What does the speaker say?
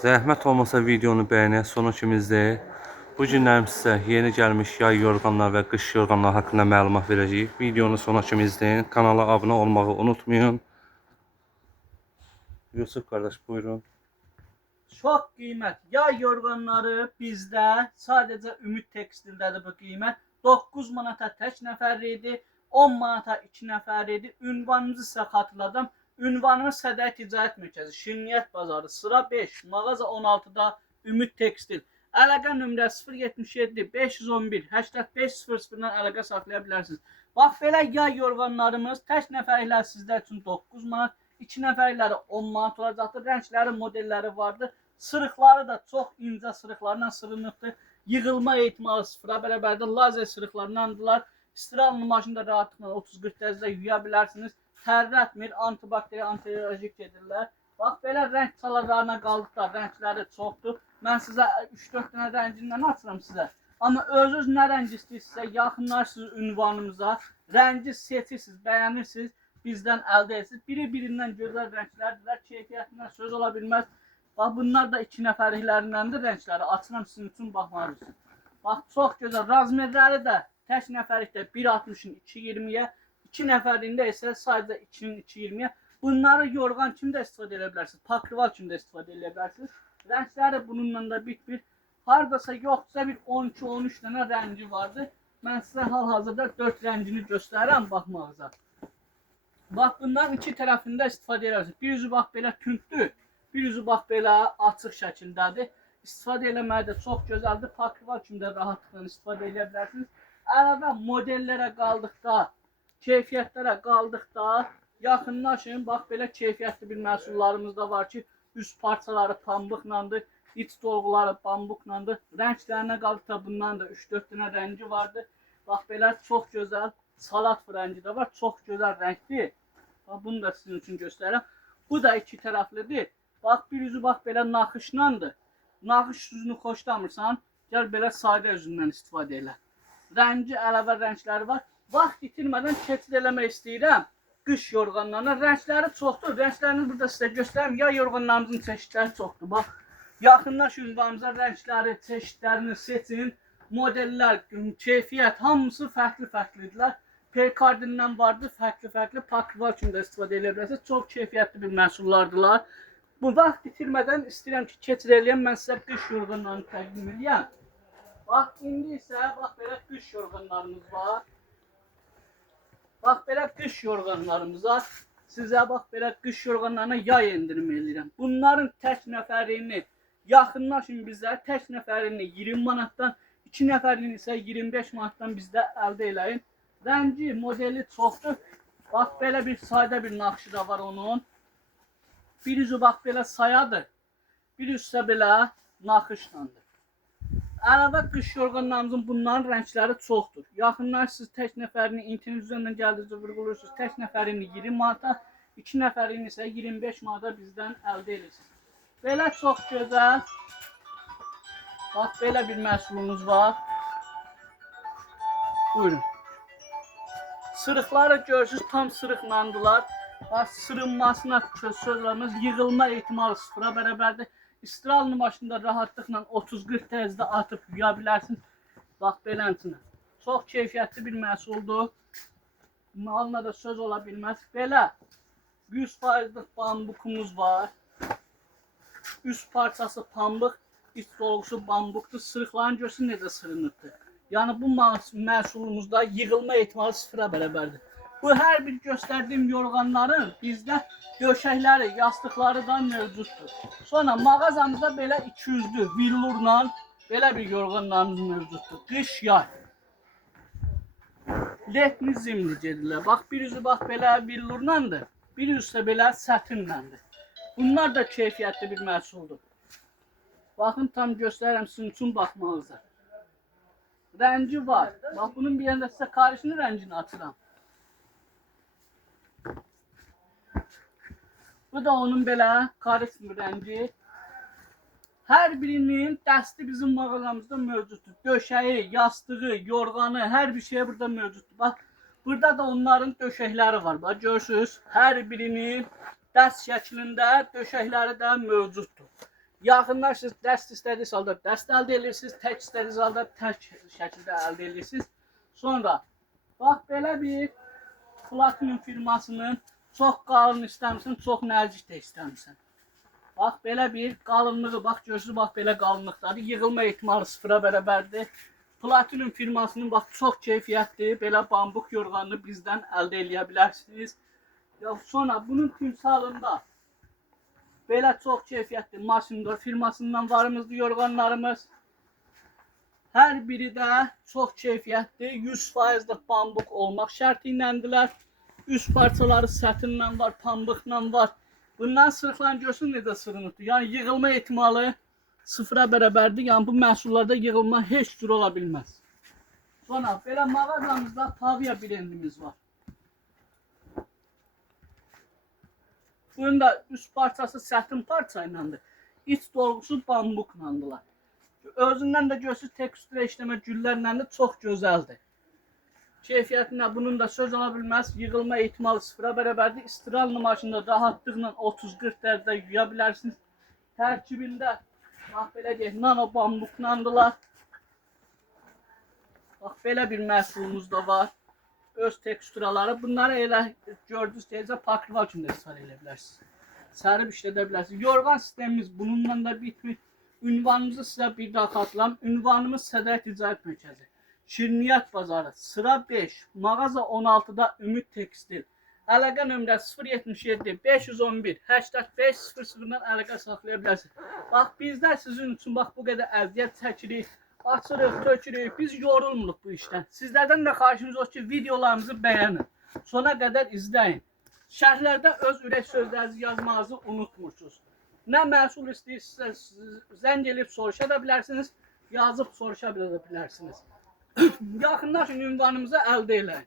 Zəhmət olmasa videonu bəyənək, sonu kimi izləyək. Bu günlərim sizə yeni gəlmiş yay yorğanlar və qış yorğanlar haqqında məlumat verəcəyik. Videonu sona kimi izləyin. Kanala abunə olmağı unutmayın. Yusuf qardaş buyurun. Çox qiymət yay yorğanları bizdə sadəcə Ümid Tekstildədir bu qiymət. 9 manata tək nəfərli idi, 10 manata 2 nəfərli idi. Ünvanımızı sizə xatırladım. Ünvanımız Sədəy Ticarət Mərkəzi, Şirniyyət bazarı, sıra 5, mağaza 16-da Ümid Tekstil. Əlaqə nömrəsi 077 511 8500-dan əlaqə saxlaya bilərsiniz. Bax belə yay yorğanlarımız tək nəfərliklər sizlər üçün 9 manat, 2 nəfərlikləri 10 manat olacaqdır. Rəngləri, modelləri vardır. Sırıqları da çox incə sırıqlarla sırınıbdır. Yığılma ehtimalı sıfıra bərabərdir. Lazer sırıqlarındandılar. İstiral maşında rahatlıqla 30-40 dərəcədə yuya bilərsiniz. Tərrətmir, antibakteri, antiallerjik edirlər. Bax belə rəng çalarlarına qaldıqlar. Rəngləri çoxdur. Mən sizə 3-4 dənə rəngindən açıram sizə. Amma özünüz nə rəng istəyirsinizsə, yaxınlarsınız ünvanımıza. Rəngi seçirsiniz, bəyənirsiniz, bizdən əldə edirsiniz. Biri-birindən gözəl rənglərdirlər. Keyfiyyətindən söz ola bilməz. Bax bunlar da 2 nəfərliklərindəndir rəngləri. Açıram sizin üçün baxmaq üçün. Bax çox gözəl. Razmerləri də tək nəfərlikdə 1.60-ın 2.20-yə, 2 nəfərliyində isə sadəcə 2-nin 2.20-yə. Bunları yorğan kimi də istifadə edə bilərsiniz. Pakrival kimi də istifadə edə bilərsiniz. Rəngləri bununla da bitmir. Hardasa yoxsa bir 12-13 dənə rəngi vardır. Mən sizə hal-hazırda 4 rəngini göstərirəm baxmağıza. Bax bundan iki tərəfində istifadə edirsiniz. Bir üzü bax belə tündür. Bir üzü bax belə açıq şəkildədir. İstifadə eləməyi də çox gözəldir. Pakrival kimi də rahatlıqla istifadə edə bilərsiniz. Əlavə modellərə qaldıqda, keyfiyyətlərə qaldıqda yaxınlaşın. Bax belə keyfiyyətli bir məhsullarımız da var ki, üst parçaları pambıqlandır, iç dolguları pambıqlandır. Rənglərinə qaldıqda bundan da 3-4 dənə rəngi vardır. Bax belə çox gözəl salat rəngi də var. Çox gözəl rəngdir. Bax bunu da sizin üçün göstərirəm. Bu da iki tərəflidir. Bax bir üzü bax belə naxışlandır. Naxış üzünü xoşlamırsan, gəl belə sadə üzündən istifadə elə. Rəngi, əlavə rəngləri var. Vaxt itirmədən keçid eləmək istəyirəm. Qış yorğanlarına rəngləri çoxdur. Rənglərini burada sizə göstərim. Yay yorğanlarımızın çeşidləri çoxdur. Bax, yaxınlaş ünvanımıza rəngləri, çeşidlərini seçin. Modellər, keyfiyyət hamısı fərqli-fərqlidirlər. Perkardindən vardır, fərqli-fərqli. Pakrival kimi də istifadə edə bilərsiniz. Çox keyfiyyətli bir məhsullardılar. Bu vaxt itirmədən istəyirəm ki, keçid eləyəm. Mən sizə qış yorğanlarını təqdim edəyəm. Bax, indi isə bax belə qış yorğanlarımız var. Bax belə qış yorğanlarımıza, sizə bax belə qış yorğanlarına yay endirimi eləyirəm. Bunların tək nəfərini yaxınlaşın bizə, tək nəfərini 20 manatdan, 2 nəfərini isə 25 manatdan bizdə əldə eləyin. Rəngi, modeli çoxdur. Bax belə bir sadə bir naxışı da var onun. Bir üzü bax belə sayadır. Bir üzsə belə naxışlandır. Əlavə qış yorğanlarımızın bunların rəngləri çoxdur. Yaxınlarsınız tək nəfərini internet üzərindən gəldikcə vurğulursunuz. Tək nəfərini 20 manata, 2 nəfərini isə 25 manata bizdən əldə edirsiniz. Belə çox gözəl. Bax belə bir məhsulumuz var. Buyurun. Sırıqları görürsünüz, tam sırıqlandılar. Sırınmasına sözlərimiz yığılma ehtimalı sıfıra bərabərdir. İstiral maşında rahatlıqla 30-40 dərəcədə atıb yuya bilərsiniz. Bax belənçinə. Çox keyfiyyətli bir məhsuldur. Malına da söz ola bilməz. Belə 100%'lik bambukumuz var. Üst parçası pambıq, iç dolgusu bambukdur. Sırıqların görsün necə sırınıbdır. Yəni bu məhsulumuzda yığılma ehtimalı sıfıra bərabərdir. Bu hər bir göstərdiyim yorğanların bizdə döşəkləri, yastıqları da mövcuddur. Sonra mağazamızda belə 200'lü villurla belə bir yorğanlarımız mövcuddur. Qış, yay. Letni zimli gedirlər. Bax bir üzü bax belə villurlandır, bir üzü isə belə sətinləndir. Bunlar da keyfiyyətli bir məhsuldur. Baxın tam göstərirəm sizin üçün baxmağınıza. Rəngi var. Bax bunun bir yerində sizə karışını rəngini açıram. Bu da onun belə karışmı rəngi. Hər birinin dəsti bizim mağazamızda mövcuddur. Döşəyi, yastığı, yorğanı, hər bir şey burada mövcuddur. Bax, burada da onların döşəkləri var. Bax, görürsünüz, hər birinin dəst şəklində döşəkləri də mövcuddur. Yaxınlaşırsınız, dəst istədiyiniz halda dəst əldə edirsiniz, tək istədiyiniz halda tək şəkildə əldə edirsiniz. Sonra bax belə bir Platinum firmasının çox qalın istəmirsən, çox nəzik də istəmirsən. Bax belə bir qalınlığı, bax görürsünüz, bax belə qalınlıqdadır. Yığılma ehtimalı sıfıra bərabərdir. Platinum firmasının bax çox keyfiyyətli belə bambuk yorğanını bizdən əldə edə bilərsiniz. Ya sonra bunun timsalında belə çox keyfiyyətli Maşindor firmasından varımızdır yorğanlarımız. Hər biri də çox keyfiyyətli, 100% pambıq olmaq şərti iləndirlər. Üst parçaları sətinlə var, pambıqla var. Bundan sırıqlarını görsün necə sırınıbdır. Yəni yığılma ehtimalı sıfıra bərabərdir. Yəni bu məhsullarda yığılma heç cür ola bilməz. Sonra belə mağazamızda Pavia brendimiz var. Bunun da üst parçası sətin parça iləndir. İç dolgusu pambıqlandılar. Özündən də görsünüz teksturə işləmə güllərlə də çox gözəldir. Keyfiyyətinə bunun da söz ola bilməz. Yığılma ehtimalı sıfıra bərabərdir. İstiranlı maşında rahatlıqla 30-40 dərəcədə yuya bilərsiniz. Tərkibində bax belə deyək, nano pambıqlandılar. Bax belə bir məhsulumuz da var. Öz teksturaları. Bunları elə gördüyünüz tezə pakrival kimi də istifadə edə bilərsiniz. Sərib işlədə bilərsiniz. Yorğan sistemimiz bununla da bitmir. Ünvanımızı sizə bir daha xatırlam. Ünvanımız Sədər Ticarət Mərkəzi. Şirniyyat Bazarı, sıra 5, mağaza 16-da Ümid Tekstil. Əlaqə nömrəsi 077 511 85 00-dan əlaqə saxlaya bilərsiniz. Bax bizlər sizin üçün bax bu qədər əziyyət çəkirik, açırıq, tökürük, biz yorulmuruq bu işdən. Sizlərdən də xahişimiz o ki, videolarımızı bəyənin, sona qədər izləyin. Şərhlərdə öz ürək sözlərinizi yazmanızı unutmursunuz. Nə məhsul istəyirsinizsə zəng edib soruşa da bilərsiniz, yazıb soruşa da bilərsiniz. Yaxınlaşın ünvanımıza əldə eləyin.